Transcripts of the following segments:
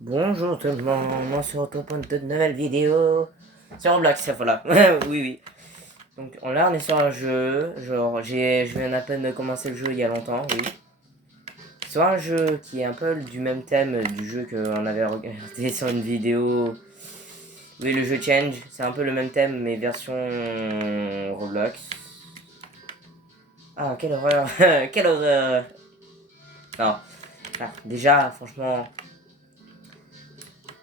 Bonjour tout le monde, on se retrouve pour une toute nouvelle vidéo sur Roblox, voilà. Oui, oui. Donc là, on est sur un jeu, genre, je viens à peine de commencer le jeu il y a longtemps, oui. Sur un jeu qui est un peu du même thème du jeu qu'on avait regardé sur une vidéo. Oui, le jeu Change, c'est un peu le même thème, mais version Roblox. Ah, quelle horreur, quelle horreur. Non, ah, déjà, franchement...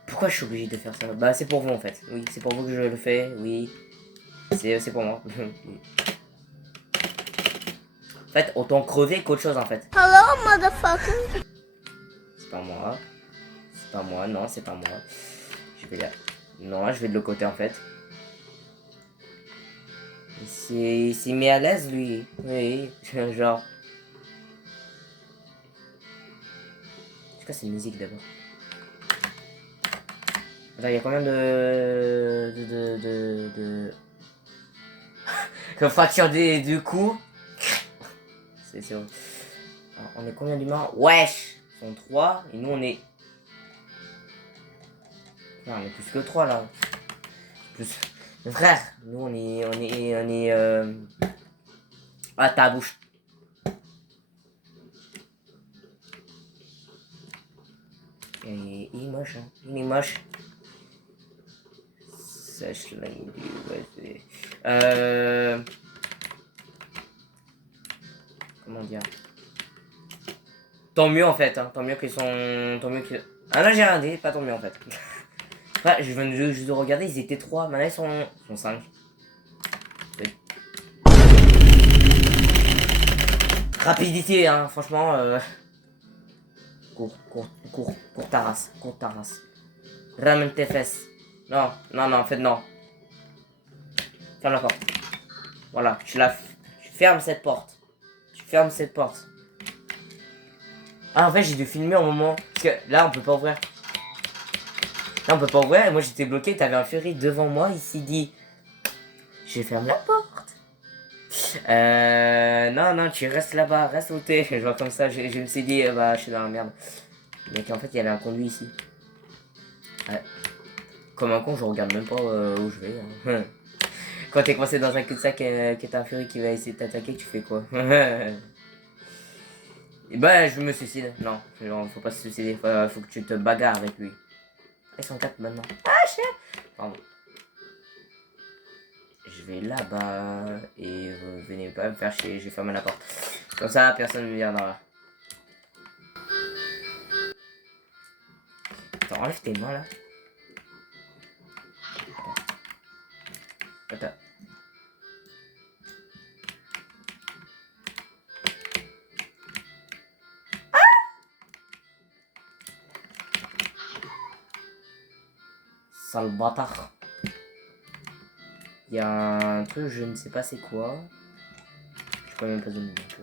Pourquoi je suis obligé de faire ça? Bah c'est pour vous en fait. Oui, c'est pour vous que je le fais. Oui. C'est pour moi. En fait, autant crever qu'autre chose en fait. Hello, motherfucker. C'est pas moi. C'est pas moi. Non, c'est pas moi. Je vais là. Non, je vais de l'autre côté en fait. Il s'est mis à l'aise lui. Oui. Genre. C'est quoi cette musique d'abord? Attends, il y a combien Comme fracture du cou. C'est sûr. Alors, on est combien d'humains? Wesh! Ils sont 3 et nous on est. Non, on est plus que 3 là. Plus. Mais frère, nous on est. Ah, ta bouche. Il est moche, hein. Il est moche. Sèche langue du ouais, comment dire? Tant mieux en fait, hein. Tant mieux qu'ils sont. Tant mieux qu'ils. Ah là j'ai rien dit, pas tant mieux en fait. Ouais, je viens juste de regarder, ils étaient 3, maintenant ils sont 5. Oui. Rapidité, hein, franchement. Cours ta race, cours ta race. Ramène tes fesses. Non, non, non, en fait, non. Ferme la porte. Voilà, tu fermes cette porte. Tu fermes cette porte. Ah, en fait, j'ai dû filmer au moment. Parce que là, on peut pas ouvrir. Là, on peut pas ouvrir. Et moi, j'étais bloqué. T'avais un Fury devant moi. Il s'est dit je ferme la porte. Non, non, tu restes là-bas. Reste où t'es. Genre comme ça. Je me suis dit, bah, je suis dans la merde. Mais qu'en fait, il y avait un conduit ici. Ouais. Comme un con, je regarde même pas où je vais. Hein. Quand t'es coincé dans un cul-de-sac que t'as un Fury qui va essayer de t'attaquer, tu fais quoi? Et bah, je me suicide. Non, genre, faut pas se suicider. Faut que tu te bagarres avec lui. Ils sont 4 maintenant. Ah, chien! Pardon. Je vais là-bas et vous venez pas me faire chier. J'ai fermé la porte. Comme ça, personne ne viendra. Attends, enlève tes mains là. Attends. Sale bâtard. Il y a un truc, je ne sais pas c'est quoi. Je peux même pas zoomer. Donc,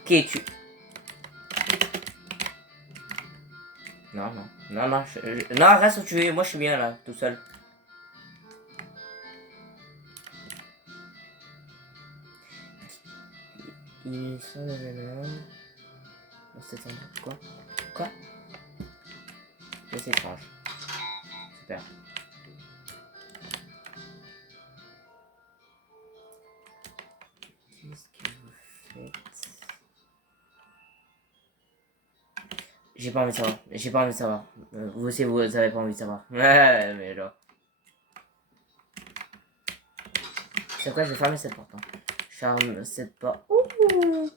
Ok, tu. Non, non. Non, non. Non, reste où tu es. Moi, je suis bien là, tout seul. Ils sont dans cet endroit. Quoi? Quoi? C'est étrange. Super. Qu'est-ce que vous faites? J'ai pas envie de savoir. J'ai pas envie de savoir. Vous aussi, vous avez pas envie de savoir. Ouais, mais genre. C'est quoi? Je vais fermer cette porte. Hein. Je ferme cette porte. Ouh.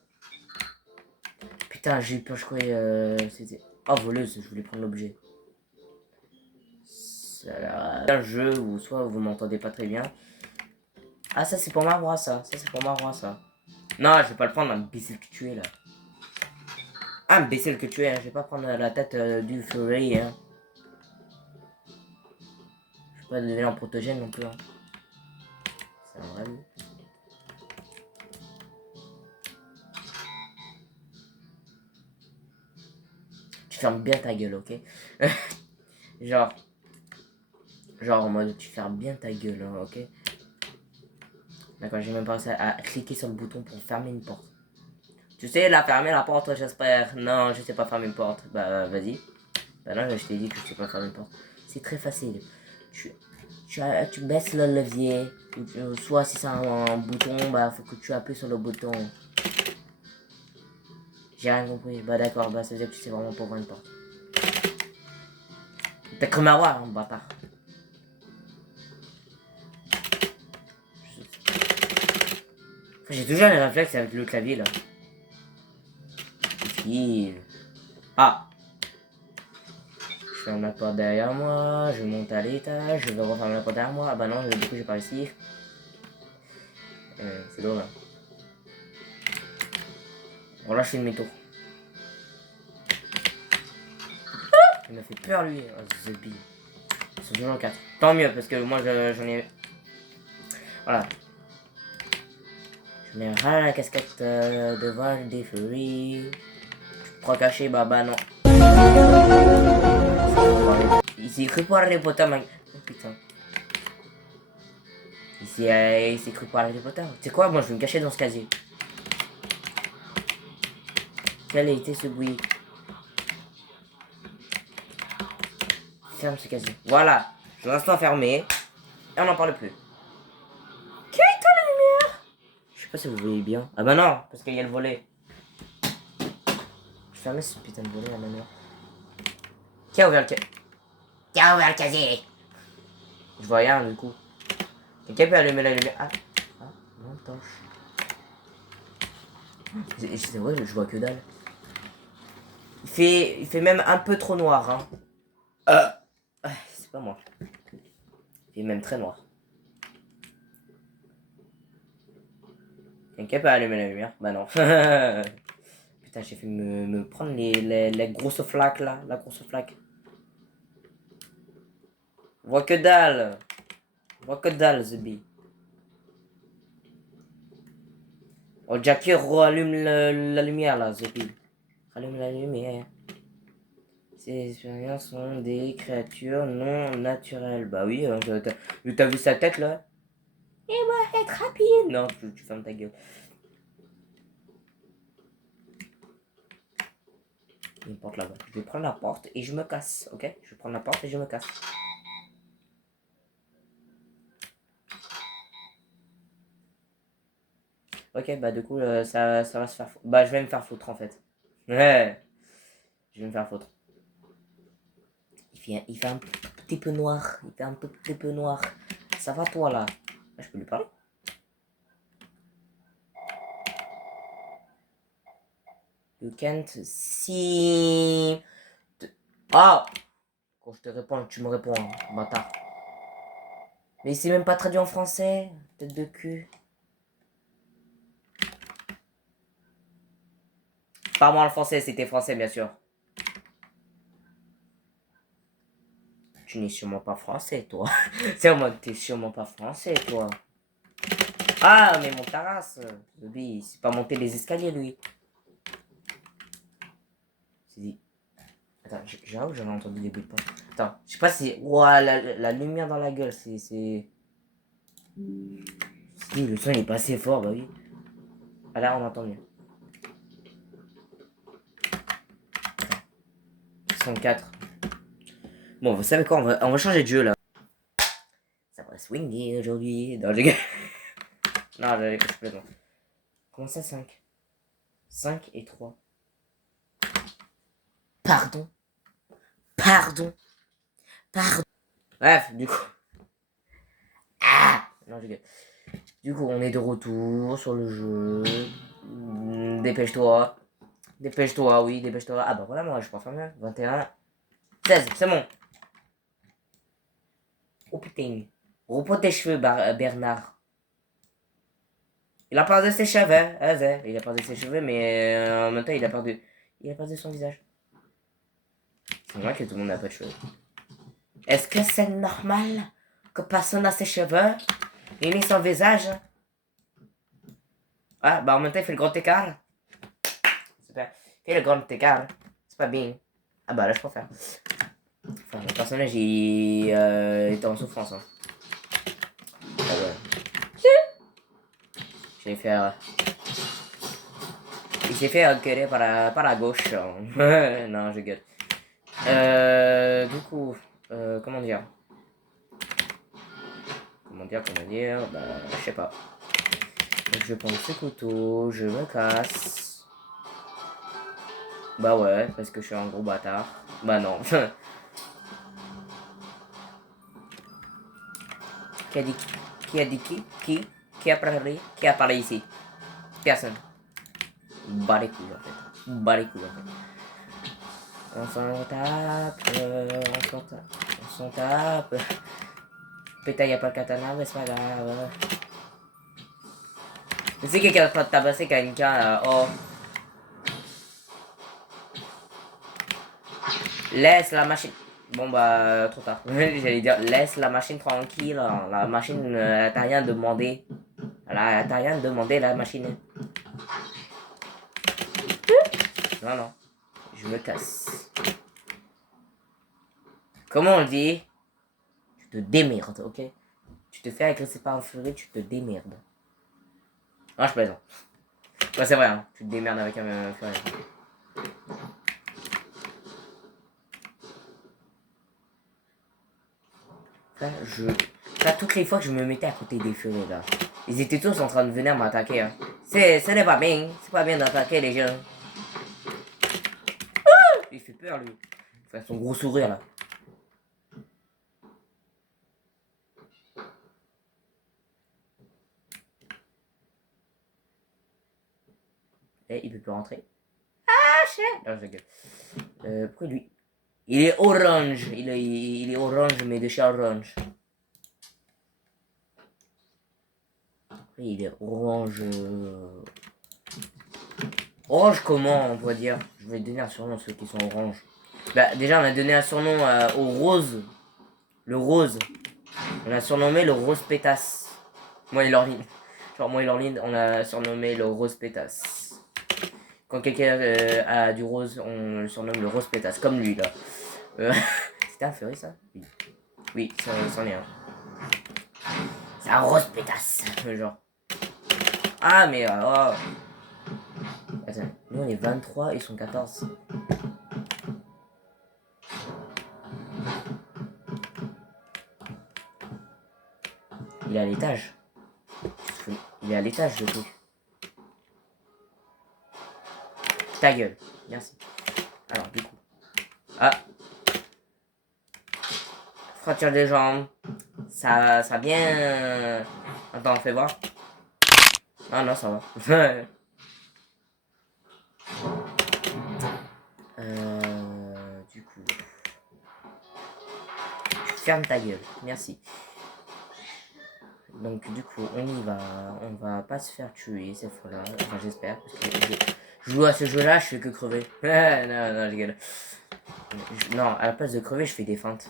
Putain, j'ai eu peur, je croyais. C'était. Oh, voleuse, je voulais prendre l'objet. Ça un jeu où soit vous m'entendez pas très bien. Ah, ça c'est pour ma voix, ça. Ça c'est pour ma voix, ça. Non, je vais pas le prendre, imbécile que tu es là. Ah, imbécile que tu es, hein. Je vais pas prendre la tête du Fury, hein. Je vais pas donner en protogène non plus, hein. C'est un vrai loup. Tu fermes bien ta gueule, ok? Genre. Genre en mode, tu fermes bien ta gueule, hein, ok? D'accord, j'ai même pas réussi à cliquer sur le bouton pour fermer une porte. Tu sais, la fermer la porte, j'espère. Non, je sais pas fermer une porte. Bah, vas-y. Bah non, je t'ai dit que je sais pas fermer une porte. C'est très facile. Tu baisses le levier. Soit si c'est un bouton, bah, faut que tu appuies sur le bouton. J'ai rien compris. Bah, d'accord, bah, ça veut dire que tu sais vraiment pas ouvrir une porte. T'as comme à voir, hein, bâtard. J'ai toujours les réflexes avec le clavier, là. Ah! Je ferme la porte derrière moi, je monte à l'étage, je vais refermer la porte derrière moi. Ah bah non, du coup j'ai pas réussi. C'est drôle. Bon là je fais demi-tour. Il m'a fait peur lui, oh, Zebi. Ils sont toujours en 4. Tant mieux parce que moi j'en ai... Voilà. Je mets rien à la casquette de vol des Fury. 3 cachés, bah non. Il s'est cru pour Harry Potter, mec. Oh putain. Il s'est cru pour Harry Potter. Tu sais quoi, moi je vais me cacher dans ce casier. Quel a été ce bruit? Ferme ce casier. Voilà. Je reste enfermé. Et on n'en parle plus. Qui a éteint la lumière? Je sais pas si vous voyez bien. Ah bah non, parce qu'il y a le volet. Je ferme ce putain de volet là maintenant. Qui a ouvert le casier? Qui a ouvert le casier? Je vois rien du coup. Quelqu'un peut allumer la lumière? Ah, non, torche. C'est vrai, je vois que dalle. Il fait même un peu trop noir, hein. C'est pas moi. Il fait même très noir. Quelqu'un peut allumer la lumière? Bah non. Putain, j'ai fait me prendre les grosses flaques là. La grosse flaque. Vois que dalle. Vois que dalle, Zubi. Oh, Jackie, rallume la lumière là, Zubi. Rallume la lumière. Ces expériences sont des créatures non naturelles. Bah oui, hein, t'as vu sa tête là? Il va être rapide. Non, tu fermes ta gueule. Il y a une porte là-bas. Je vais prendre la porte et je me casse, ok? Je vais prendre la porte et je me casse. Ok, bah du coup, ça va se faire... Bah, je vais me faire foutre en fait. Ouais. Je vais me faire foutre. Il fait un petit peu noir. Il fait un petit peu noir. Ça va toi là? Je peux lui parler? You can't see... Ah! Quand je te réponds, tu me réponds, hein, bâtard. Mais c'est même pas traduit en français, tête de cul. Pas moi en français, c'était français bien sûr. Tu n'es sûrement pas français, toi. C'est moi, t'es sûrement pas français, toi. Ah, mais mon Taras, lui, c'est pas monter les escaliers, lui. C'est dit. Attends, j'avoue, j'avais entendu des bruits de pas. Attends, je sais pas si. Ouah, la lumière dans la gueule, c'est. Si, le son il est pas assez fort, bah oui. Ah là, on entend mieux. 104. Bon, vous savez quoi, on va changer de jeu là. Ça va swinger aujourd'hui. Non, j'ai. Non, j'avais complètement. Comment ça, 5? 5 et 3. Pardon. Pardon. Bref, du coup. Ah non, je... Du coup, on est de retour sur le jeu. Dépêche-toi. Dépêche-toi, oui, dépêche-toi. Ah bah voilà, moi, je peux en faire mieux. 21. 16, c'est bon. Oh putain. Repose tes cheveux, Bernard. Il a perdu ses cheveux. Il a perdu ses cheveux, mais en même temps, il a perdu son visage. C'est vrai que tout le monde n'a pas de cheveux. Est-ce que c'est normal que personne n'a ses cheveux et ni son visage? Ah, bah en même temps, il fait le grand écart. Super. Il fait le grand écart. C'est pas bien. Ah bah là, je préfère. Enfin, le personnage, il était en souffrance. Hein. Ah ouais. Je vais faire... s'est fait enculer par la gauche. Non, je gueule. Du coup, comment dire? Bah, je sais pas. Donc je prends ce couteau, je me casse. Bah ouais, parce que je suis un gros bâtard. Bah non. Qui a dit qui a dit qui a parlé? Qui a parlé ici? Personne. Bas les couilles en fait. Bas les couilles en fait. On s'en tape. On s'en tape. Putain, y a pas le katana, mais c'est pas grave. Tu sais quelqu'un est en train de tabasser quelqu'un là. Oh. Laisse la machine. Bon bah, trop tard. J'allais dire, laisse la machine tranquille. La machine, elle t'a rien demandé. Elle t'a rien demandé, la machine. Non, non. Je me casse. Comment on dit? Tu te démerdes, ok? Tu te fais agresser par un furie, tu te démerdes. Non, je plaisante. Ouais, c'est vrai, hein. Tu te démerdes avec un furie. Là, toutes les fois que je me mettais à côté des furies, là, ils étaient tous en train de venir m'attaquer. Hein. Ce n'est pas bien. C'est pas bien d'attaquer les gens. Ah, il fait peur, lui. Enfin, son gros sourire, là. Et il peut plus rentrer. Ah, chien. Non, je rigole. Pourquoi lui? Il est orange. Il est orange, mais de chez Orange. Il est orange. Orange comment, on pourrait dire? Je vais donner un surnom à ceux qui sont orange. Bah, déjà, on a donné un surnom au rose. Le rose. On a surnommé le rose pétasse. Moi et Laureline. Genre, moi et Laureline, on a surnommé le rose pétasse. Quand quelqu'un a du rose, on le surnomme le rose pétasse. Comme lui, là. C'était un furry, ça? Oui. Oui, c'en est un. C'est un rose pétasse. Genre. Ah, mais... oh. Attends, nous on est 23, ils sont 14. Il est à l'étage. Il est à l'étage, le truc. Ta gueule. Merci. Alors, du coup. Ah. Fracture des jambes. Ça bien... Attends, fais voir. Ah non, ça va. Du coup... Ferme ta gueule. Merci. Donc du coup, on y va. On va pas se faire tuer cette fois-là. Enfin, j'espère. Parce que je joue à ce jeu-là, je fais que crever. Non, non, je rigole. Non, à la place de crever, je fais des feintes.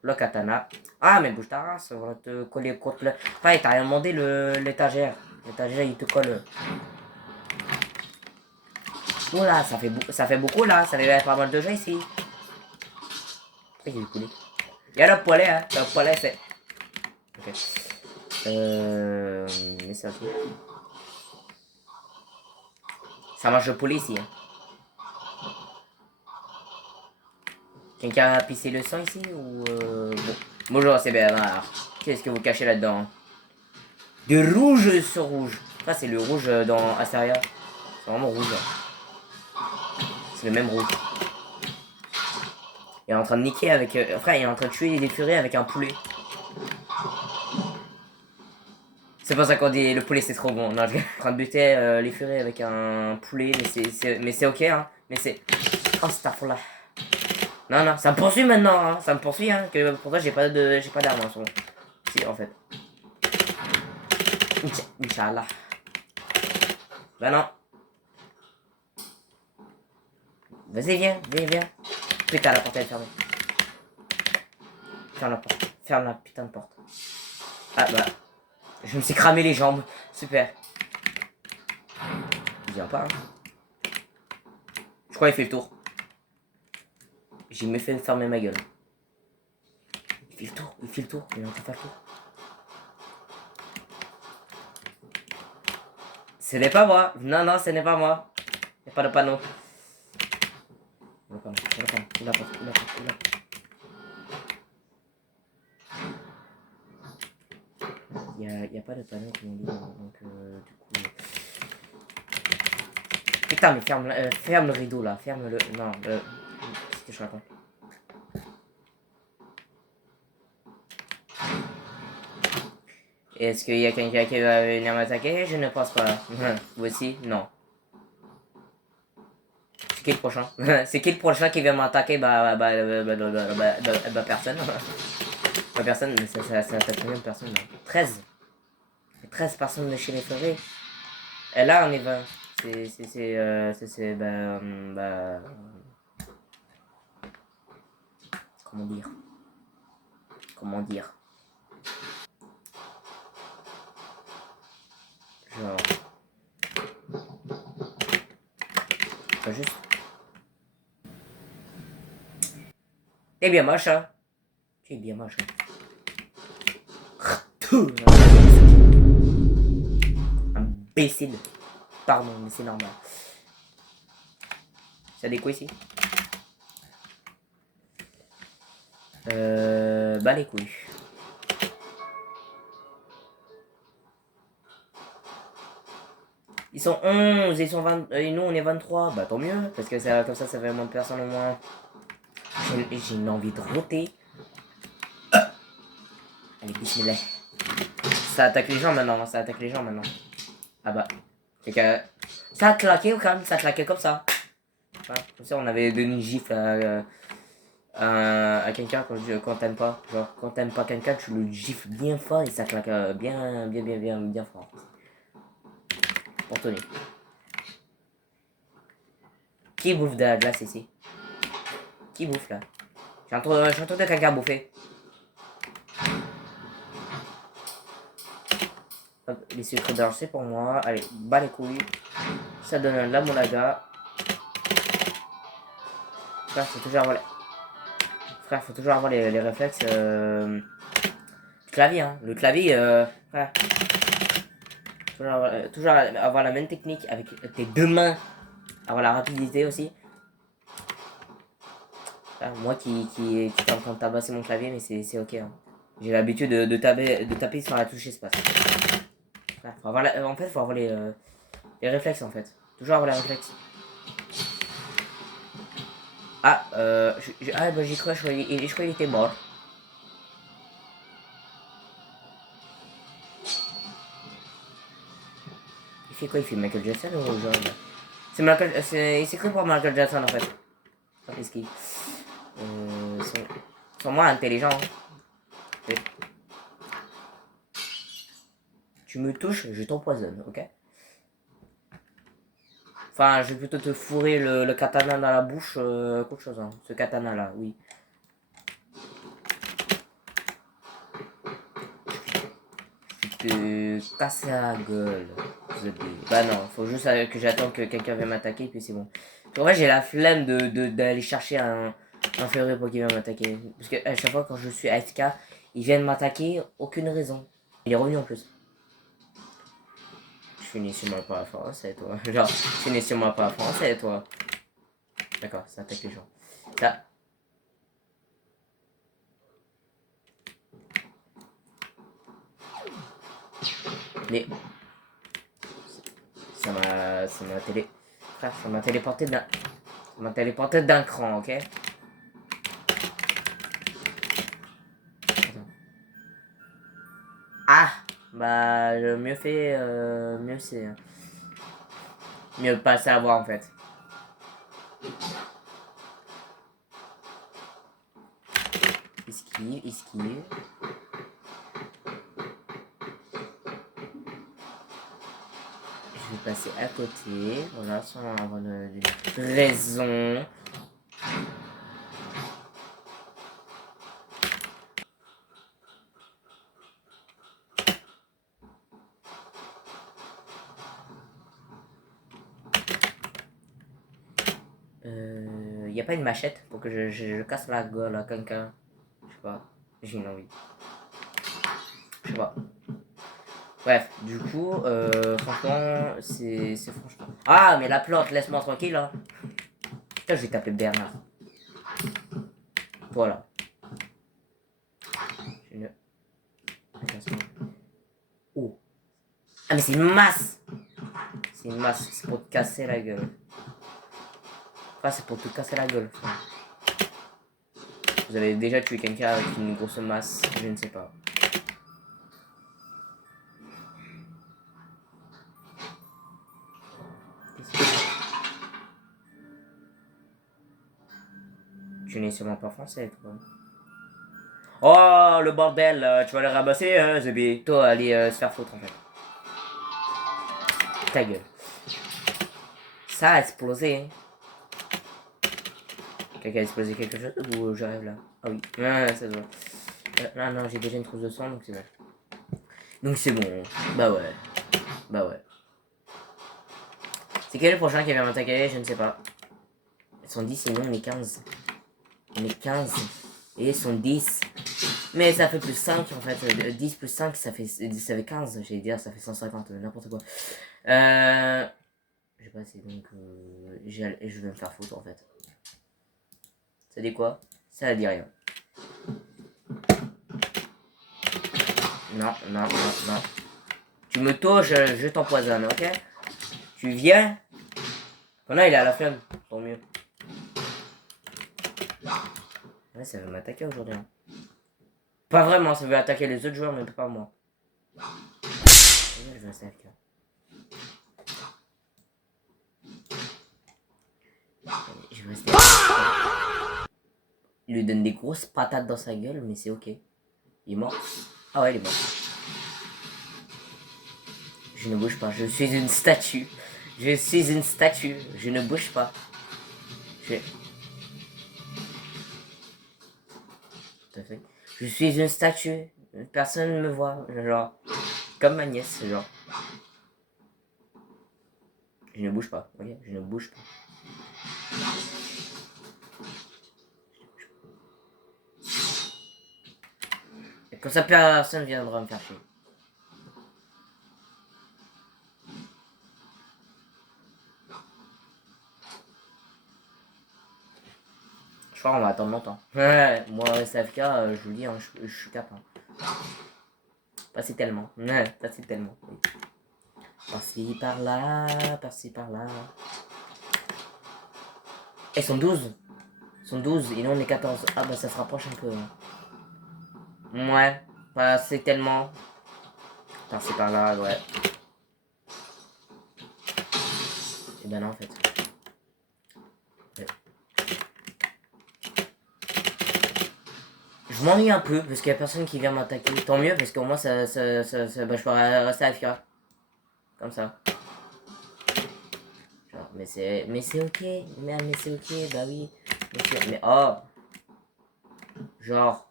Le katana. Ah, mais bouge ta race, on va te coller contre le... Enfin, il t'a rien demandé l'étagère. L'étagère, il te colle. Oula, ça fait beaucoup là. Ça fait pas mal de gens ici. Il y a du poulet. Il y a le poulet, hein. Le poulet, c'est... Ok. Mais c'est ok. Ça marche le poulet ici. Hein. Quelqu'un a pissé le sang ici ou bon. Bonjour, c'est Bernard. Qu'est-ce que vous cachez là-dedans? De rouge sur rouge. Ça, c'est le rouge dans Asteria. C'est vraiment rouge. Hein. C'est le même rouge. Il est en train de niquer avec... frère, il est en train de tuer des furies avec un poulet. C'est pas ça qu'on dit le poulet c'est trop bon. Non, je suis en train de buter les furies avec un poulet, mais c'est ok hein. Mais c'est... Oh, c'est là. Non, non, ça me poursuit maintenant, hein. Ça me poursuit, hein. Que pourquoi j'ai pas d'arme en ce moment. Si, en fait. Inch'Allah. Bah non. Vas-y, viens. Putain, la porte elle est fermée. Ferme la porte. Ferme la putain de porte. Ah bah. Je me suis cramé les jambes. Super. Il vient pas. Hein. Je crois qu'il fait le tour. J'ai me fait fermer ma gueule. Il fait le tour. Il est en train de faire le tour. Ce n'est pas moi. Non, non, ce n'est pas moi. Il n'y a pas de panneau. Oula, il n'y a pas de panneau, comme on dit. Donc, du coup... Putain, mais ferme le rideau, là. Ferme le... Non, qu'est-ce que je raconte? Est-ce qu'il y a quelqu'un qui va venir m'attaquer? Je ne pense pas. Vous aussi? Non. C'est qui le prochain? C'est qui le prochain qui vient m'attaquer? Personne. Pas personne, mais ça attaque combien de personnes là? 13. 13 personnes de chez les forêts. Et là, on est 20. Comment dire? Comment dire? Genre... Pas juste... T'es bien moche, hein? Tu es bien moche, hein? Imbécile. Pardon, mais c'est normal. Ça des quoi ici? Bah les couilles. Ils sont 11, ils sont 20, et nous on est 23. Bah tant mieux, parce que ça, comme ça fait moins de personnes au moins. J'ai une envie de roter. Allez, bismillah. Ça attaque les gens maintenant, ça attaque les gens maintenant. Ah bah. C'est que... Ça a claqué ou quand même, ça a claqué comme ça. Voilà. Comme ça on avait donné une gifle à quelqu'un quand t'aimes pas. Genre quand t'aimes pas quelqu'un, tu le gifles bien fort et ça claque bien fort. Pour Tony. Qui bouffe de la glace ici? Qui bouffe là? J'ai entendu quelqu'un bouffer. Hop, les sucres d'orge c'est pour moi. Allez, bas les couilles. Ça donne la moulaga. Frère, faut toujours avoir les... Frère, faut toujours avoir les réflexes. Clavier, hein. Le clavier, frère. Toujours avoir la même technique avec tes deux mains. Avoir la rapidité aussi. Frère, moi qui est en train de tabasser mon clavier, mais c'est ok. Hein. J'ai l'habitude de taper sur la touche espace. Frère, faut avoir en fait, faut avoir les réflexes en fait. Toujours avoir les réflexes. Ah, bah j'y crois, je crois qu'il était mort. Il fait quoi? Il fait Michael Jackson ou genre... il s'écrit pour Michael Jackson en fait. Pas qu'est-ce qu'ils... sont moins intelligents. Hein. Tu me touches, je t'empoisonne, ok? Enfin, je vais plutôt te fourrer le katana dans la bouche qu'autre chose. Hein. Ce katana là, oui. Je te casse la gueule. Bah non, faut juste que j'attende que quelqu'un vienne m'attaquer puis c'est bon. En vrai, j'ai la flemme d'aller chercher un ferré pour qu'il vienne m'attaquer. Parce que à chaque fois quand je suis AFK, ils viennent m'attaquer, aucune raison. Il est revenu en plus. Je finis sur moi pas français, toi. Genre, je finis sur moi pas français, toi. D'accord, ça attaque les gens. Là. Mais... Ça m'a télé... Frère, ça m'a téléporté d'un... Ça m'a téléporté d'un cran, ok? Attends. Ah! Bah, mieux fait, mieux c'est... Mieux pas savoir, en fait. Esquive. Je vais passer à côté, voilà, sans avoir de raison. Y a pas une machette pour que je casse la gueule à quelqu'un? Je sais pas, j'ai une envie. Je sais pas. Bref, du coup, franchement, c'est franchement... Ah, mais la plante, laisse-moi tranquille, hein. Putain, je vais t'appeler Bernard. Voilà. Une... Oh. Ah, mais c'est une masse. C'est une masse, c'est pour te casser la gueule. Ah, c'est pour te casser la gueule, frère. Vous avez déjà tué quelqu'un avec une grosse masse, je ne sais pas. Tu n'es sûrement pas français, toi. Oh, le bordel, tu vas le ramasser, Zébi. Toi, allez se faire foutre, en fait. Ta gueule. Ça a explosé, hein. Quelqu'un a explosé quelque chose ou j'arrive là? Ah oui, ça se voit. Non, j'ai déjà une trousse de sang, donc c'est bon. Donc c'est bon. Bah ouais. Bah ouais. C'est quel le prochain qui vient m'attaquer? Je ne sais pas. Ils sont 10 et nous on est 15. On est 15. Et ils sont 10. Mais ça fait plus 5 en fait. 10 plus 5 ça fait 15. J'allais dire ça fait 150. N'importe quoi. J'ai pas assez donc je vais me faire foutre en fait. Ça dit quoi? Ça dit rien. Non. Tu me touches, je t'empoisonne, ok? Tu viens? Oh non, il a la flemme. Tant mieux. Ouais, ça veut m'attaquer aujourd'hui. Hein. Pas vraiment, ça veut attaquer les autres joueurs, mais pas moi. Je vais rester avec eux. Je vais rester avec eux. Il lui donne des grosses patates dans sa gueule, mais c'est ok. Il est mort. Ah ouais, il est mort. Je ne bouge pas, je suis une statue. Je suis une statue, je ne bouge pas. Tout à fait. Je suis une statue, personne ne me voit, genre, comme ma nièce, genre. Je ne bouge pas, ok? Je ne bouge pas. Et comme ça, personne viendra me faire chier. Je crois qu'on va attendre longtemps. Ouais, moi, SFK, je vous le dis, hein, je suis capable. Passer tellement. Ouais, passer tellement. Oui. Par-ci, par-là, par-ci, par-là. Ils sont 12. Ils sont 12 et nous on est 14. Ah bah ça se rapproche un peu. Hein. Ouais, passer tellement. Par-ci, par-là, ouais. Et ben non, en fait. Ouais. Je m'ennuie un peu parce qu'il y a personne qui vient m'attaquer. Tant mieux parce qu'au moins bah, je pourrais rester à FK. Comme ça. Genre, mais c'est ok. Merde, mais c'est ok, bah oui. Mais oh. Genre.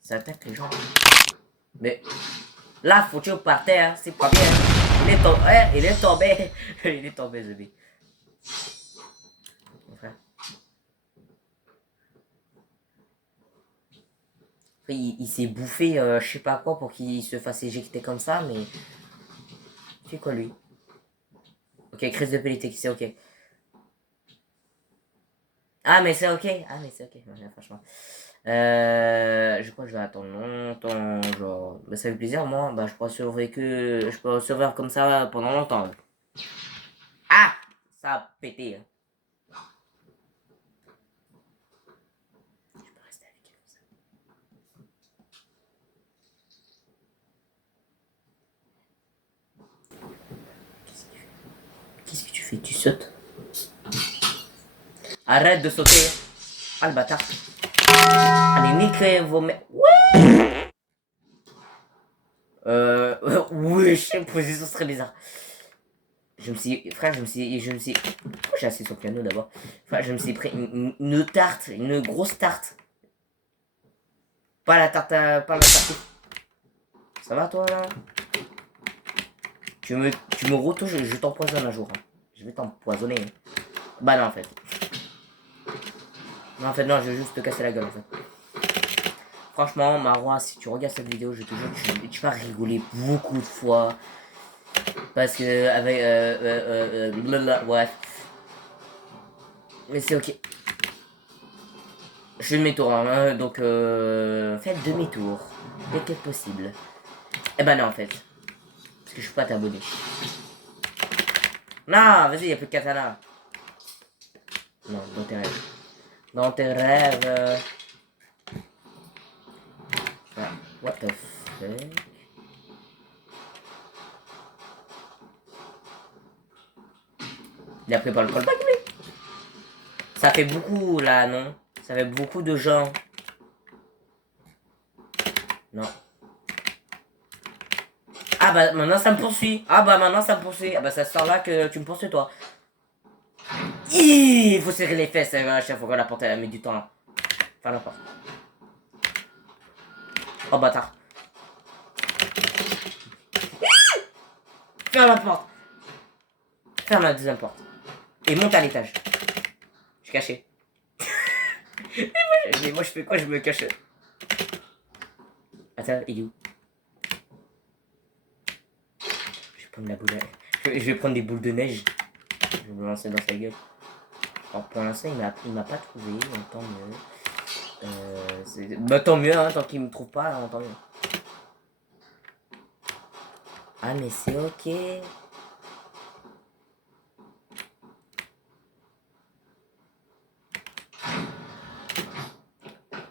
Ça attaque les gens. Mais la photo par terre, c'est pas bien. Il est tombé. Il est tombé. Il est tombé, Zébi. Mon frère. Il s'est bouffé je sais pas quoi pour qu'il se fasse éjecter comme ça, mais... Tu fais quoi lui? Ok, crise de politique, c'est ok. Ah mais c'est ok. Ah mais c'est ok, ouais, franchement. Je crois que je vais attendre longtemps, genre... Bah, ça fait plaisir, moi. Bah je pourrais survivre Je peux survivre comme ça pendant longtemps. Ah! Ça a pété. Hein. Je peux rester avec elle comme ça. Qu'est-ce que tu fais? Tu sautes? Arrête de sauter. Ah le bâtard. Allez, niquez vos mères. Ouais! Oui, je sais, position serait bizarre. Frère, je me suis... Pourquoi j'ai assis sur le piano d'abord? Frère, je me suis pris une tarte, une grosse tarte. Pas la tarte. Ça va toi là? Tu me retouches, je t'empoisonne un jour. Hein. Je vais t'empoisonner. Hein. Bah non en fait. Non en fait non, je vais juste te casser la gueule en fait. Franchement, Marois, si tu regardes cette vidéo, je te jure, tu vas rigoler beaucoup de fois. Parce que, avec, ouais. Mais c'est ok. Je fais demi-tour, hein, donc, faites demi-tour. Dès que possible. Eh ben non, en fait. Parce que je suis pas t'abonner. Non, vas-y, y'a plus de katana. Non, dans tes rêves. Dans tes rêves. Ah, what the fuck? Il a pris pas le callback, lui. Ça fait beaucoup, là, non? Ça fait beaucoup de gens. Non. Ah bah, maintenant, ça me poursuit. Ah bah, maintenant, ça me poursuit. Ah bah, ça sort là que tu me poursuis, toi. Il faut serrer les fesses à chaque fois qu'on la porte, elle a mis du temps là. Enfin, n'importe. Oh bâtard. Ferme la porte. Ferme la deuxième porte. Et monte à l'étage. Je suis caché. Et moi je fais quoi? Je me cache. Attends, il est où? Je vais prendre la boule. Je vais prendre des boules de neige. Je vais me lancer dans sa gueule. Alors pour l'instant il m'a pas trouvé, donc tant mieux. Bah tant mieux, hein, tant qu'il me trouve pas, hein, tant mieux. Ah mais c'est ok.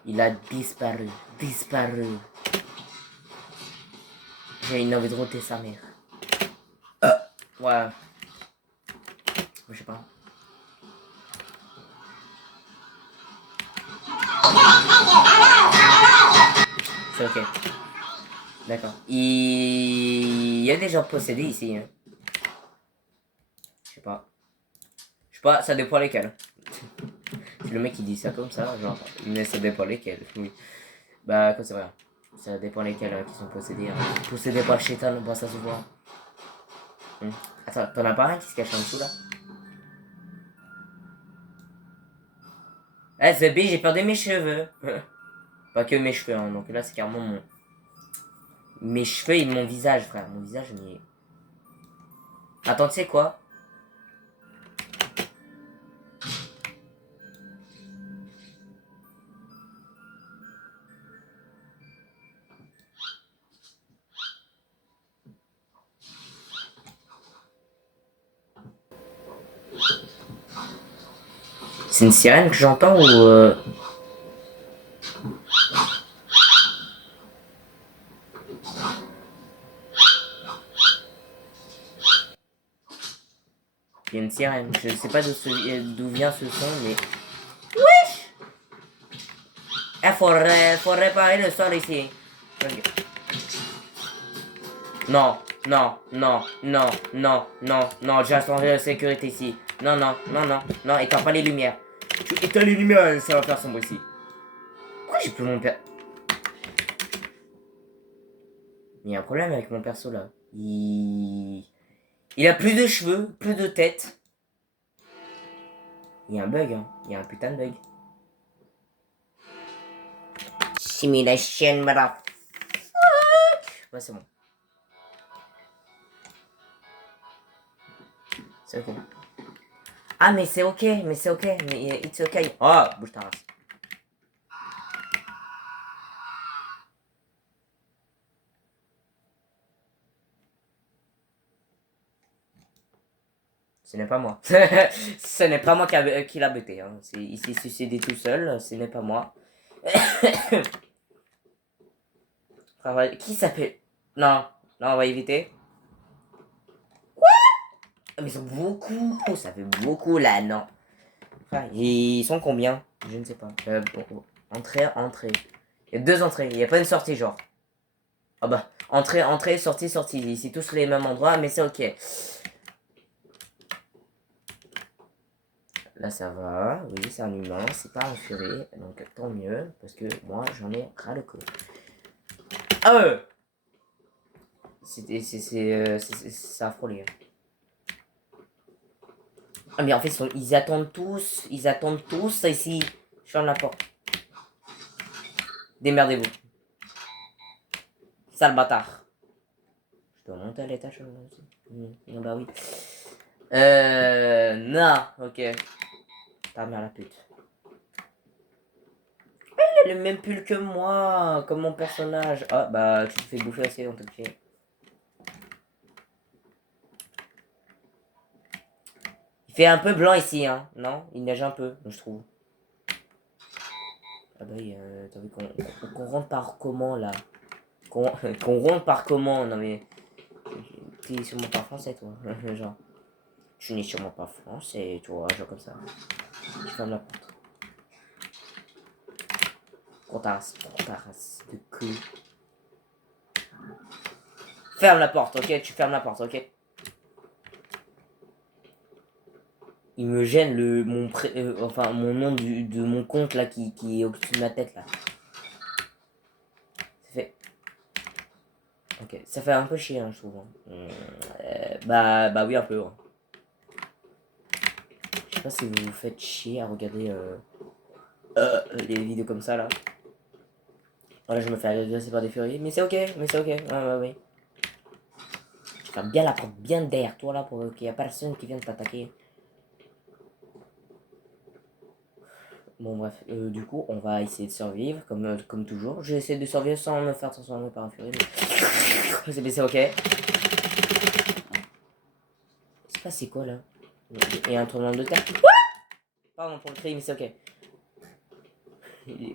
Il a disparu. Disparu. J'ai une envie de roter sa mère. Ouais. Je sais pas. C'est ok. D'accord. Il y a des gens possédés ici. Hein. Je sais pas. Je sais pas, ça dépend lesquels. C'est le mec qui dit ça comme ça, genre. Mais ça dépend lesquels, oui. Bah, quoi c'est vrai. Ça dépend lesquels qui sont possédés. Hein. Possédés par le chétan, bah ça se voit. Attends, t'en as pas un qui se cache en dessous là? Eh, c'est j'ai perdu mes cheveux. Pas que mes cheveux, hein. Donc là, c'est carrément mon. Mes cheveux et mon visage, frère. Mon visage, mais. Attends, tu sais quoi? C'est une sirène que j'entends ou. Il y a une sirène. Je sais pas d'où vient ce son, mais. Wesh! Faut réparer le sol ici. Okay. Non, non, non, non, non, non, non, j'ai changé la sécurité ici. Non, non, non, non, non, éteins pas les lumières. Tu éteins les lumières, ça va faire sombre ici. Pourquoi j'ai plus mon perso? Il y a un problème avec mon perso là. Il a plus de cheveux, plus de tête. Il y a un bug, hein. Il y a un putain de bug. Simulation, motherfuck. Ouais, c'est bon. C'est ok. Ah, mais c'est ok, mais it's ok. Oh, bouge ta race. Ce n'est pas moi. Ce n'est pas moi qui l'a buté. Hein. Il s'est suicidé tout seul. Ce n'est pas moi. Qui s'appelle... Non, non, on va éviter. Quoi? Mais ils sont beaucoup. Ça fait beaucoup là, non. Enfin, ils sont combien? Je ne sais pas. Bon, entrée, entrée. Il y a 2 entrées. Il n'y a pas une sortie, genre. Ah bah, entrée, entrée, sortie, sortie. C'est tous les mêmes endroits, mais c'est ok. Là, ça va. Oui, c'est un humain. C'est pas un furie. Donc, tant mieux. Parce que moi, j'en ai ras le cul. Ah c'est affreux, les gars. Ah, mais en fait, ils attendent tous. Ils attendent tous ici. Je ferme la porte. Démerdez-vous. Sale bâtard. Je dois monter à l'étage aussi. Non, bah oui. Non, ok. Ta mère la pute. Elle a le même pull que moi, comme mon personnage. Ah, bah, tu te fais bouffer aussi dans ton pied. Il fait un peu blanc ici, hein, non? Il neige un peu, je trouve. Ah bah oui, t'as vu qu'on rentre par comment, là? Qu'on rentre par comment? Non mais... T'es sûrement pas français, toi. Genre... Tu n'es sûrement pas français, tu vois, genre comme ça. Je ferme la porte. Gros ta race de cul. Ferme la porte, ok? Tu fermes la porte, ok? Il me gêne enfin mon nom de mon compte là qui est au-dessus de ma tête là. Ça fait... Ok, ça fait un peu chier hein, je trouve. Bah oui un peu. Hein. Je sais pas si vous vous faites chier à regarder les vidéos comme ça là. Voilà, je me fais agresser par des furies, mais c'est ok, ouais, oui. Tu fermes bien la porte, bien derrière toi là pour qu'il n'y ait personne qui vienne t'attaquer. Bon bref, du coup on va essayer de survivre comme toujours. Je vais essayer de survivre sans me faire transformer par un furie. Mais c'est ok. C'est pas c'est quoi là? Il y a un tremblement de terre. Pardon pour le cri, mais c'est ok.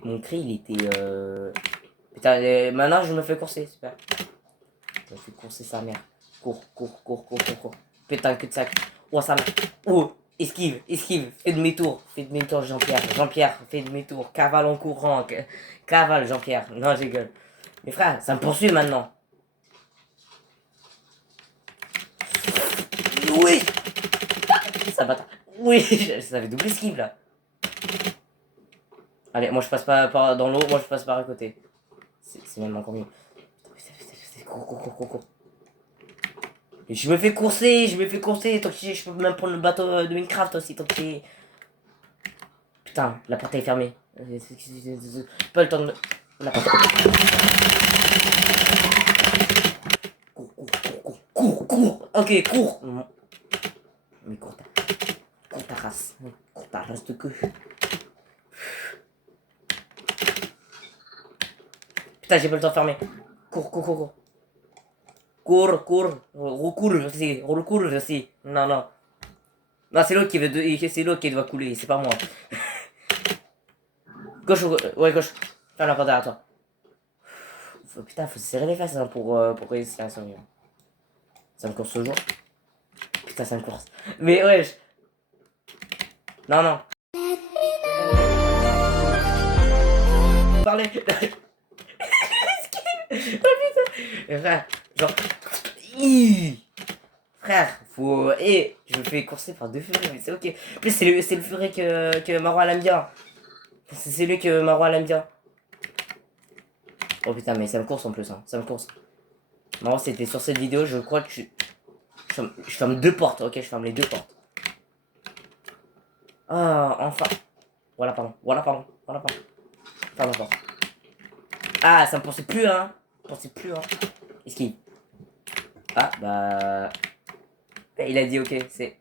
Mon cri il était Putain, maintenant je me fais courser, super. Je me fais courser sa mère. Cours. Putain que de sac. Oh sa mère. Oh, esquive. Fais demi-tour, Jean-Pierre, fais demi-tour. Cavale en courant. Cavale Jean-Pierre. Non, j'ai gueule. Mais frère, ça me poursuit maintenant. Oui. Ça bâtard. Oui, ça avait double esquive là. Allez, moi je passe pas dans l'eau, moi je passe par à côté. C'est même encore mieux. Cours. Et je me fais courser, tant que je peux même prendre le bateau de Minecraft aussi, tant que putain, la porte est fermée. Pas le temps de... La porte... Cours. Ok, cours. Mais cours ta race. Cours ta race de queue. Putain, j'ai pas le temps de fermer. Cours. Recours aussi. Non. Non, c'est l'autre qui doit couler, c'est pas moi. Gauche. Ferme la porte derrière toi. Putain, faut se serrer les fesses hein, pour réussir à survivre. Ça me course toujours. Putain, ça me course. Mais wesh. Non. Parlez. Oh putain. Frère, genre... Frère, faut... je me fais courser par deux furets, mais c'est ok. En plus, c'est le furet que Maro elle aime bien. C'est lui que Maro elle aime bien. Oh putain, mais ça me course en plus, hein. Ça me course. Maro, c'était sur cette vidéo, je crois que je ferme deux portes, ok, je ferme les deux portes. Ah, enfin. Voilà, pardon. Ferme la porte. Ah, ça me pensait plus, hein. Esquive. Ah, bah... Il a dit ok, c'est...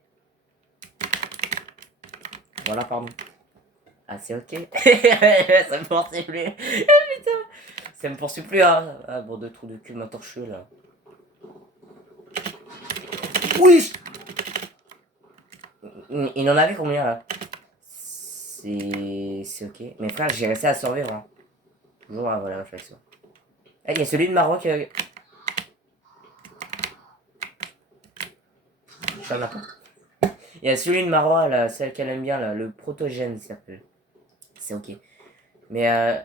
Voilà, pardon. Ah, c'est ok. Ça me poursuit plus. Putain. Ça me poursuit plus, hein. Ah, bon, deux trous de cul, ma torche, là. Oui. Il en avait combien, là? C'est ok. Mais frère, j'ai resté à survivre, hein. Toujours avoir la réflexion. Ah, il y a celui de Maroc. Je ferme la porte. Il y a celui de Maroc, là, celle qu'elle aime bien, là, le protogène, il s'appelle. C'est ok. Mais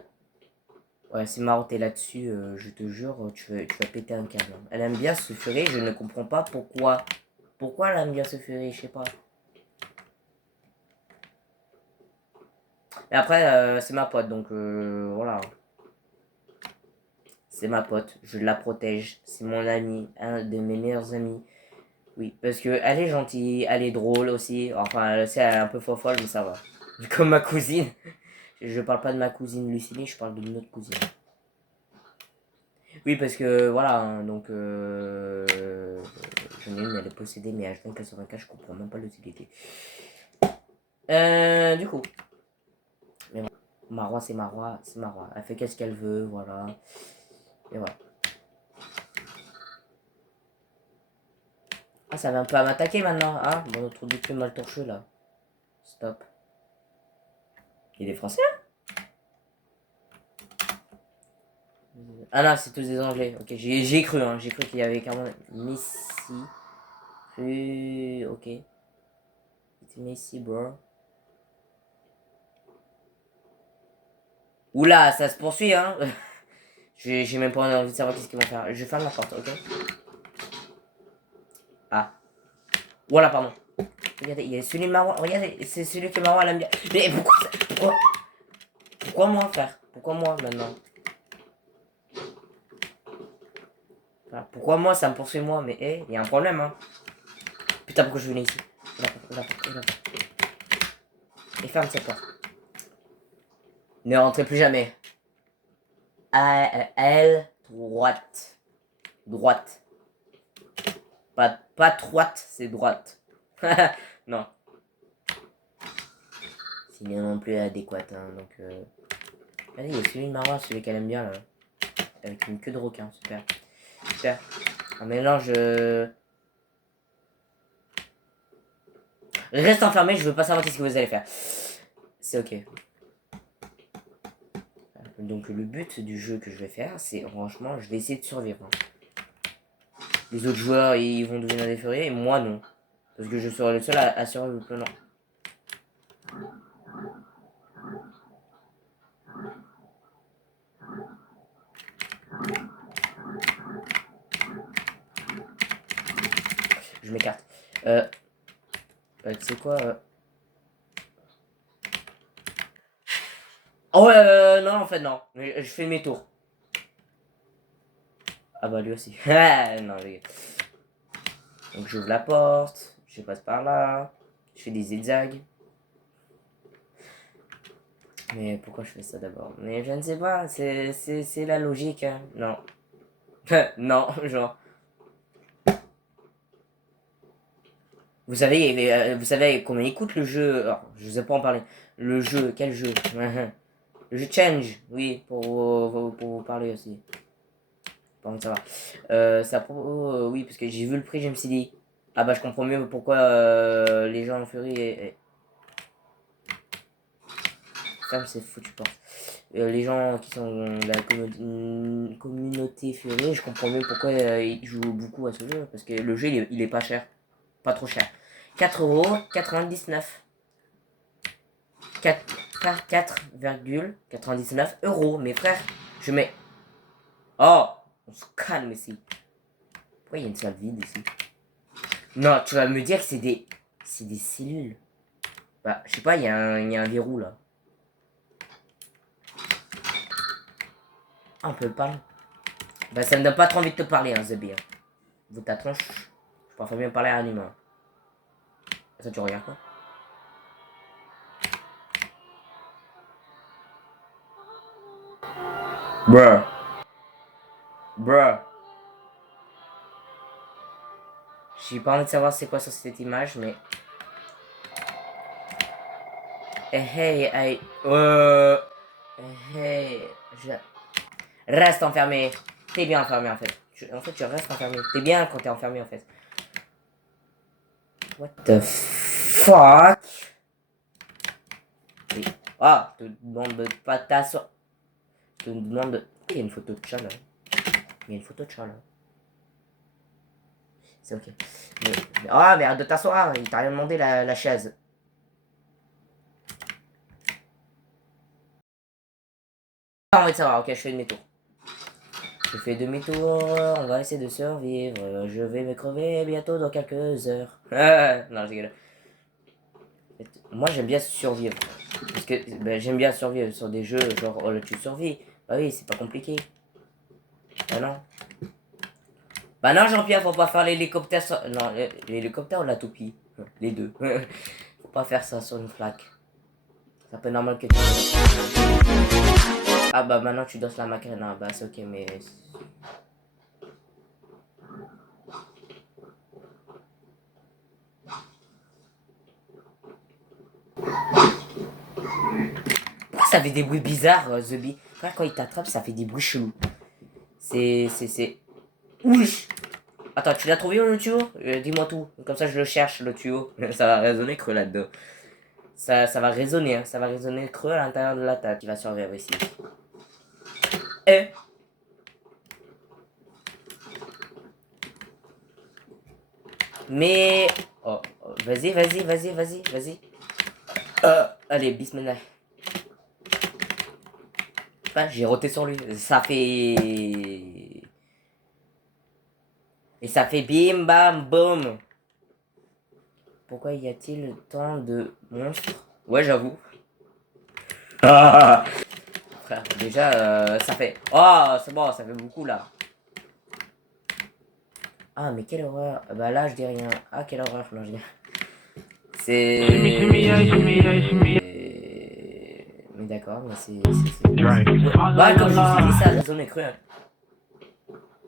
ouais, c'est marrant, t'es là-dessus, je te jure, tu vas péter un câble. Elle aime bien ce furet, je ne comprends pas pourquoi. Pourquoi elle aime bien ce furet, je sais pas. Et après, c'est ma pote, donc voilà. C'est ma pote, je la protège. C'est mon ami, un de mes meilleurs amis. Oui, parce que elle est gentille, elle est drôle aussi. Enfin, c'est un peu folle, mais ça va. Comme ma cousine. Je parle pas de ma cousine Lucie, je parle de notre cousine. Oui, parce que voilà, hein, donc j'en ai une, elle est possédée, mais H24/24, je comprends même pas l'utilité. Du coup, mais voilà. Marwa, c'est Marwa, c'est Marwa. Elle fait qu'est-ce qu'elle veut, voilà. Et voilà. Ah, ça va un peu à m'attaquer maintenant. Ah, bon, notre trou de cul mal torcheux là. Stop. Il est français, hein? Ah non, c'est tous des anglais. Ok, j'ai cru, hein. J'ai cru qu'il y avait carrément Messi. Ok. C'est Messi, bro. Oula, ça se poursuit, hein. J'ai même pas envie de savoir qu'est-ce qu'ils vont faire. Je ferme la porte, ok? Ah. Voilà, pardon. Regardez, il y a celui de Marwa. Regardez, c'est celui que Marwa elle aime bien. Mais pourquoi moi, frère? Pourquoi moi maintenant? Enfin, pourquoi moi, ça me poursuit moi? Mais hé, il y a un problème, hein. Putain, pourquoi je venais ici? Et ferme cette porte. Ne rentrez plus jamais. Elle, droite. Droite. Pas droite, c'est droite. Non. C'est bien non plus adéquat, hein, donc... Allez, il y a celui de Marwa, celui qu'elle aime bien, là. Avec une queue de requin, super. Super. Un mélange... Reste enfermé, je veux pas savoir ce que vous allez faire. C'est ok. Donc le but du jeu que je vais faire, c'est franchement, je vais essayer de survivre. Hein. Les autres joueurs, ils vont devenir des furieux, et moi non. Parce que je serai le seul à survivre le plus long. Je m'écarte. Tu sais quoi Oh, non, en fait, non. Je fais mes tours. Ah bah lui aussi. Non, les gars. Donc j'ouvre la porte, je passe par là, je fais des zigzags. Mais pourquoi je fais ça d'abord? Mais je ne sais pas, c'est la logique, hein. Non. Non, genre. Vous savez combien il coûte le jeu? Alors, je sais pas en parler. Le jeu, quel jeu? Le jeu Change, oui, pour vous parler aussi. Pas envie de savoir. Oui, parce que j'ai vu le prix, je me suis dit, ah bah je comprends mieux pourquoi les gens en furie et... Femme, c'est foutu porte. Les gens qui sont de la communauté furie, je comprends mieux pourquoi ils jouent beaucoup à ce jeu. Parce que le jeu, il est pas cher. Pas trop cher. 4,99 €. 4,99 €. Mes frères, je mets... Oh, on se calme ici. Pourquoi il y a une salle vide ici? Non, tu vas me dire que c'est des... C'est des cellules. Bah, je sais pas, il y a un verrou là. Ah, on peut le parler. Bah, ça me donne pas trop envie de te parler, hein, Zebi. Hein. Vous ta tronche, je préfère bien parler à un humain. Ça, tu regardes quoi? Bruh. Bruh. J'ai pas envie de savoir c'est quoi sur cette image, mais... Hey, hey, hey, Reste enfermé. T'es bien enfermé, en fait. En fait, tu restes enfermé. T'es bien quand t'es enfermé, en fait. What the fuck? Ah, je te demande de pas t'asseoir. Je te demande de... Il y a une photo de chat, là. Il y a une photo de chat, là. C'est ok. Ah, mais arrête de t'asseoir. Il t'a rien demandé, la chaise. Pas envie de savoir. Ok, je fais demi-tour. Je fais demi-tour. On va essayer de survivre. Je vais me crever bientôt dans quelques heures. Non, je rigole. Moi, j'aime bien survivre. Parce que ben, j'aime bien survivre sur des jeux genre oh, tu survis. Bah oui, c'est pas compliqué. Bah non. Bah non, Jean-Pierre, faut pas faire l'hélicoptère sur... Non, l'hélicoptère ou la toupie. Les deux. Faut pas faire ça sur une flaque. C'est un peu normal que tu... Ah bah maintenant tu danses la macarena. Bah c'est ok mais... Pourquoi ça fait des bruits bizarres, The Bee? Quand il t'attrape, ça fait des bruits chelous. C'est... Ouch! Attends, tu l'as trouvé le tuyau? Dis-moi tout. Comme ça, je le cherche, le tuyau. Ça va résonner creux là-dedans. Ça va résonner, hein. Ça va résonner creux à l'intérieur de la table. Qui va survivre ici. Eh! Mais... Oh, oh, vas-y. Allez, bismillah. Ah, j'ai roté sur lui. Ça fait... Et ça fait bim bam boum. Pourquoi y a-t-il tant de monstres? Ouais, j'avoue. Frère, déjà, ça fait... Oh, c'est bon, ça fait beaucoup, là. Ah, mais quelle horreur. Bah là, je dis rien. Ah, quelle horreur. Non, je dis... C'est... Mais d'accord, mais c'est... Bah, comme je vous ai dit, ça résonne cru. Hein.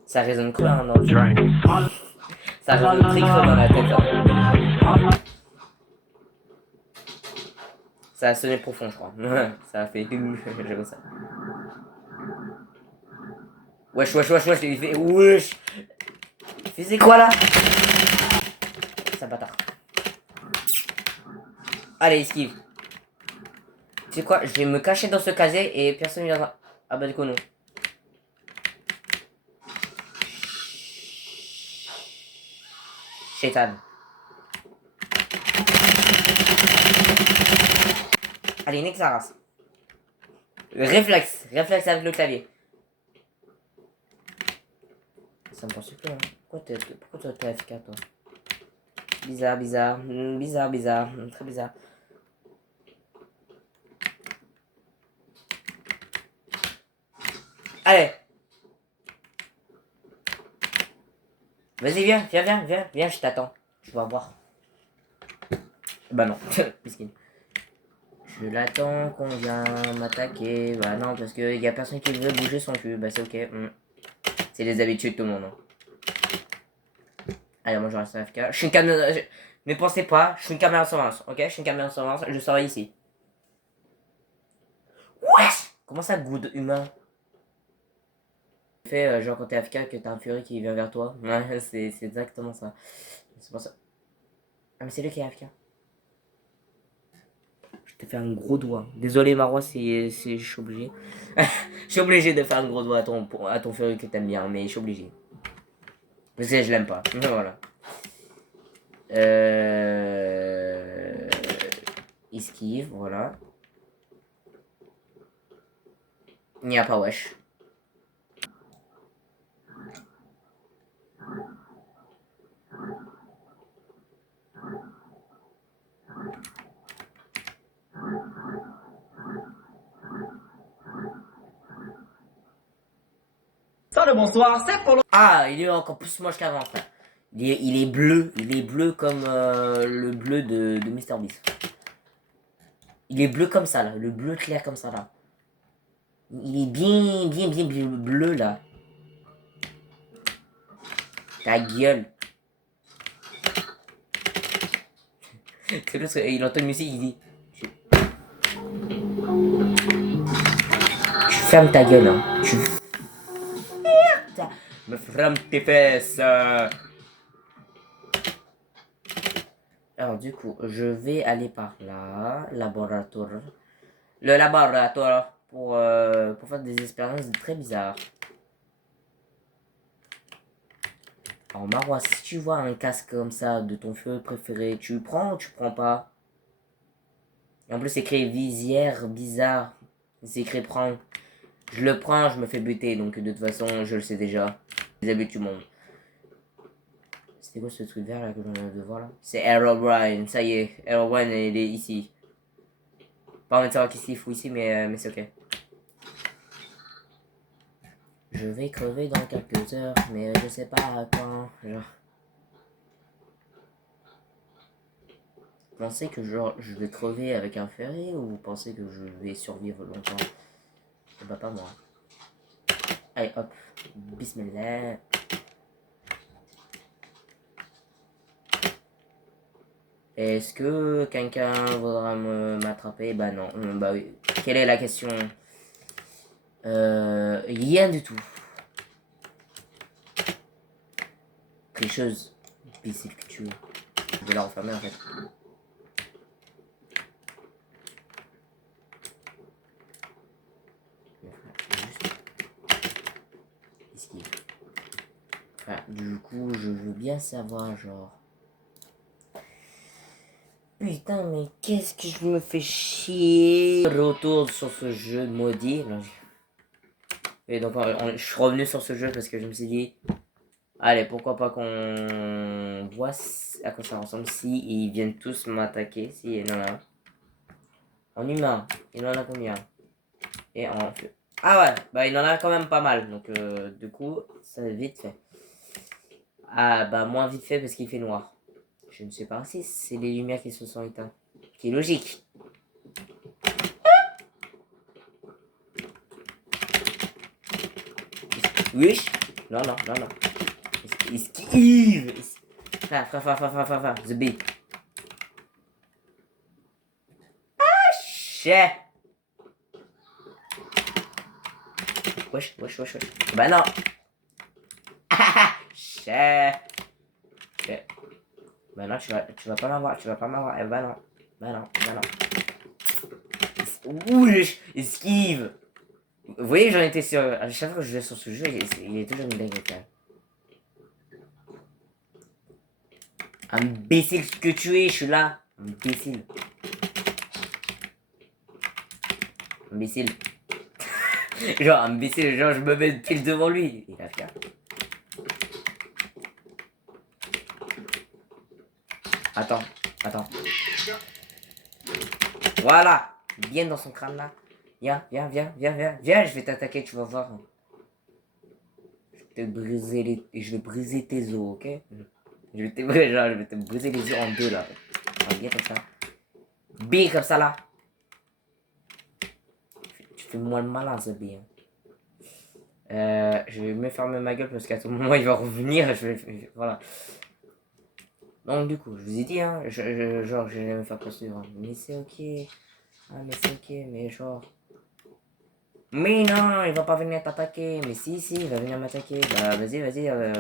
Ça résonne cru, hein, dans le jeu. Ça résonne très creux dans la tête. Hein. Ça a sonné profond, je crois. Ça a fait... J'aime ça. Wesh, il fait... Wesh. C'est quoi, là? Ça bâtard. Allez, esquive. Tu sais quoi? Je vais me cacher dans ce casier et personne ne viendra. Ah bah du coup, non. Shaitan. Allez, nique sa race. Réflexe avec le clavier. Ça me pense plus, hein. Pourquoi toi t'es AFK, toi? Bizarre. Très bizarre. Allez. Vas-y, viens, je t'attends. Je vais voir. Bah non, miskin. Je l'attends qu'on vient m'attaquer. Bah non, parce qu'il y a personne qui veut bouger son cul. Bah c'est ok. C'est les habitudes de tout le monde. Hein. Allez, moi je reste AFK. Je suis une caméra... Ne pensez pas, je suis une caméra de surveillance. Ok, je suis une caméra de surveillance. Je serai ici. Wesh! Comment ça, good humain? Fait genre quand t'es AFK que t'as un furie qui vient vers toi. Ouais, c'est exactement ça. C'est pour ça. Ah mais c'est lui qui est AFK. Je t'ai fait un gros doigt. Désolé Marois, je suis obligé. Je suis obligé de faire un gros doigt à ton furie que t'aimes bien, mais je suis obligé. Parce que je l'aime pas. Voilà. Esquive, voilà. Il n'y a pas wesh. Le bonsoir, c'est pour le... Ah, il est encore plus moche qu'avant, frère. Il est bleu comme le bleu de MrBeast. Il est bleu comme ça, là. Le bleu clair comme ça, là. Il est bien bleu, là. Ta gueule. C'est parce qu'il entend une musique, il dit... Tu fermes ta gueule, hein. Tu... Me ferme tes fesses. Alors du coup, je vais aller par là. Laboratoire. Le laboratoire pour faire des expériences très bizarres. Alors Marois, si tu vois un casque comme ça de ton feu préféré, tu le prends ou tu prends pas? Et en plus c'est écrit visière bizarre. C'est écrit prends. Je le prends, je me fais buter, donc de toute façon je le sais déjà. Les habitudes du monde. C'était quoi ce truc vert là que j'en ai de voir là? C'est Herobrine, ça y est, Herobrine il est ici. Pas envie de savoir qui s'y fout ici, mais c'est ok. Je vais crever dans quelques heures, mais je sais pas quand. Genre. pensez que genre je vais crever avec un ferry ou vous pensez que je vais survivre longtemps? Eh bah pas moi. Allez hop, bismillah. Est-ce que quelqu'un voudra m'attraper? Bah non, bah oui. Quelle est la question? Rien du tout. Tricheuse. Imbécile que tu es. Je vais la refermer en fait. Enfin, du coup, je veux bien savoir, genre... Putain, mais qu'est-ce que je me fais chier. Retour sur ce jeu maudit. Et donc, je suis revenu sur ce jeu parce que je me suis dit... Allez, pourquoi pas qu'on voit à quoi ça ressemble si ils viennent tous m'attaquer. Si il y en a. En humain, il en a combien? Et en... Ah ouais, bah il en a quand même pas mal. Donc, du coup, ça va vite fait. Ah bah moins vite fait parce qu'il fait noir. Je ne sais pas si c'est les lumières qui se sont éteintes. Qui est logique. Wesh. Non, non, non, non. Esquive. Frère. The bee. Ah, shit. Wesh. Bah non. Shit. Ok. Bah non, tu vas pas m'avoir. Eh bah non. Wesh. Esquive. Vous voyez, j'en étais sûr. À chaque fois que je vais sur ce jeu, il est toujours une dingue quand même. Imbécile que tu es, je suis là. Imbécile. Genre, imbécile, genre, je me mets pile devant lui. Il a fait. Attends. Voilà. Bien dans son crâne là. Viens, je vais t'attaquer, tu vas voir. Je vais briser tes os, ok? Je vais te briser les os en deux là. Bien comme ça. B comme ça là. Tu fais moins le malin, ce B. Je vais me fermer ma gueule parce qu'à tout moment il va revenir. Voilà. Donc du coup, je vous ai dit, hein, genre je vais me faire poursuivre. Mais c'est ok. Ah mais c'est ok, mais genre... Mais non, il va pas venir t'attaquer. Mais si, il va venir m'attaquer. Bah vas-y,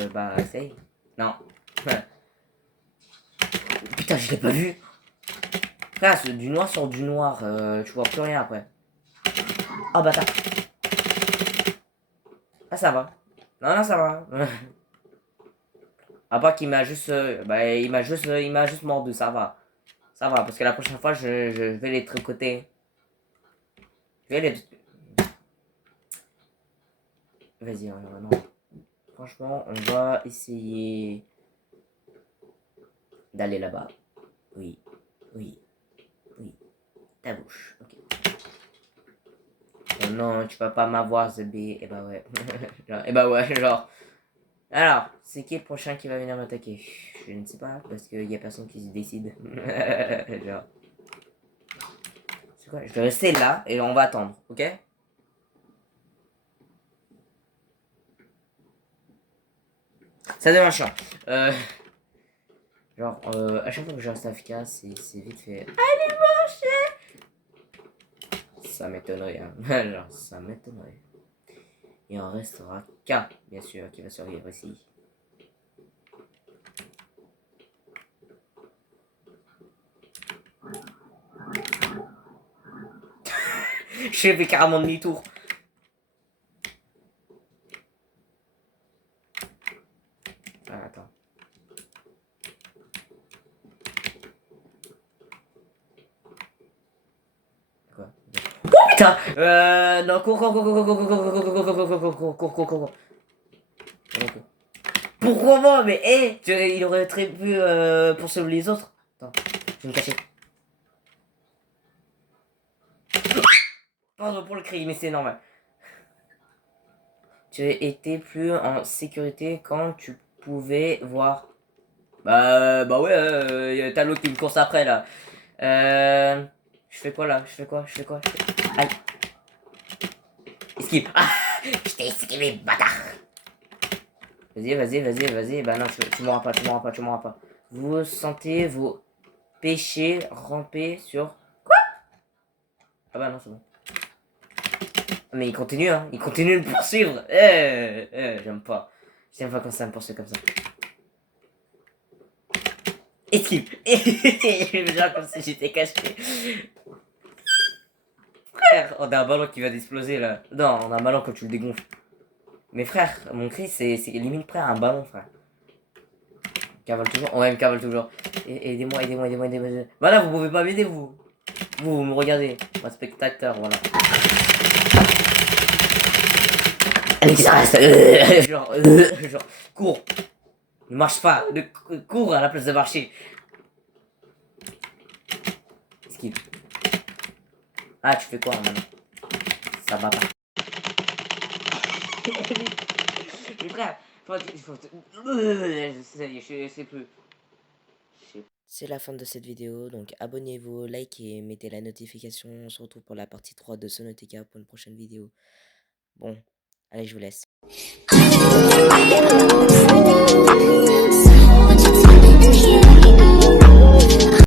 bah essaye. Non. Putain, je l'ai pas vu. Frère, du noir sur du noir, tu vois plus rien après. Oh bâtard. Ah ça va. Non, ça va. À part qu'il m'a juste... il m'a juste mordu, ça va. Ça va, parce que la prochaine fois, je vais les tricoter. Je vais les... Vas-y, non. Franchement, on va essayer d'aller là-bas. Oui. Ta bouche, ok. Oh non, tu vas pas m'avoir, The Bee. Eh bah ouais. genre... Alors, c'est qui le prochain qui va venir m'attaquer? Je ne sais pas, parce qu'il y a personne qui se décide. Genre... C'est quoi? Je vais rester là, et on va attendre, ok? Ça devient chiant. Genre, à chaque fois que je reste efficace, c'est vite fait. Allez, manger! Ça m'étonnerait, hein. Genre, ça m'étonnerait. Il en restera qu'un, bien sûr, qui va survivre ici. J'ai fait carrément demi-tour. Ah, attends. Quoi? Oh putain! Non, cours. Pourquoi moi? Mais hé! Il aurait très pu poursuivre les autres. Attends, je vais me cacher. Pardon pour le cri, mais c'est normal. Tu étais plus en sécurité quand tu pouvais voir Bah ouais, t'as l'autre qui me course après là. Je fais quoi là? Aïe. Esquive. Ah, je t'ai esquivé, bâtard. Vas-y. Bah non, tu m'auras pas. Vous sentez vos péchés ramper sur... Ah bah non, c'est bon. Mais il continue, hein. Il continue de me poursuivre. J'aime pas. J'aime pas quand ça me poursuit comme ça. Esquive. Genre comme si j'étais caché. Frère, on a un ballon qui va d'exploser là. Non, on a un ballon quand tu le dégonfles. Mais frère, mon cri c'est limite prêt à un ballon, frère. Cavale toujours. Ouais, il me cavale toujours. Aidez-moi. Voilà, vous pouvez pas m'aider, vous. Vous me regardez. Un spectateur, voilà. Allez, ça reste. Genre, cours. Ne marche pas. Cours à la place de marcher. Esquive. Ah, tu fais quoi maintenant? Ça va pas. Mais frère, je sais plus. C'est la fin de cette vidéo, donc abonnez-vous, likez et mettez la notification. On se retrouve pour la partie 3 de Sonotica pour une prochaine vidéo. Bon, allez, je vous laisse.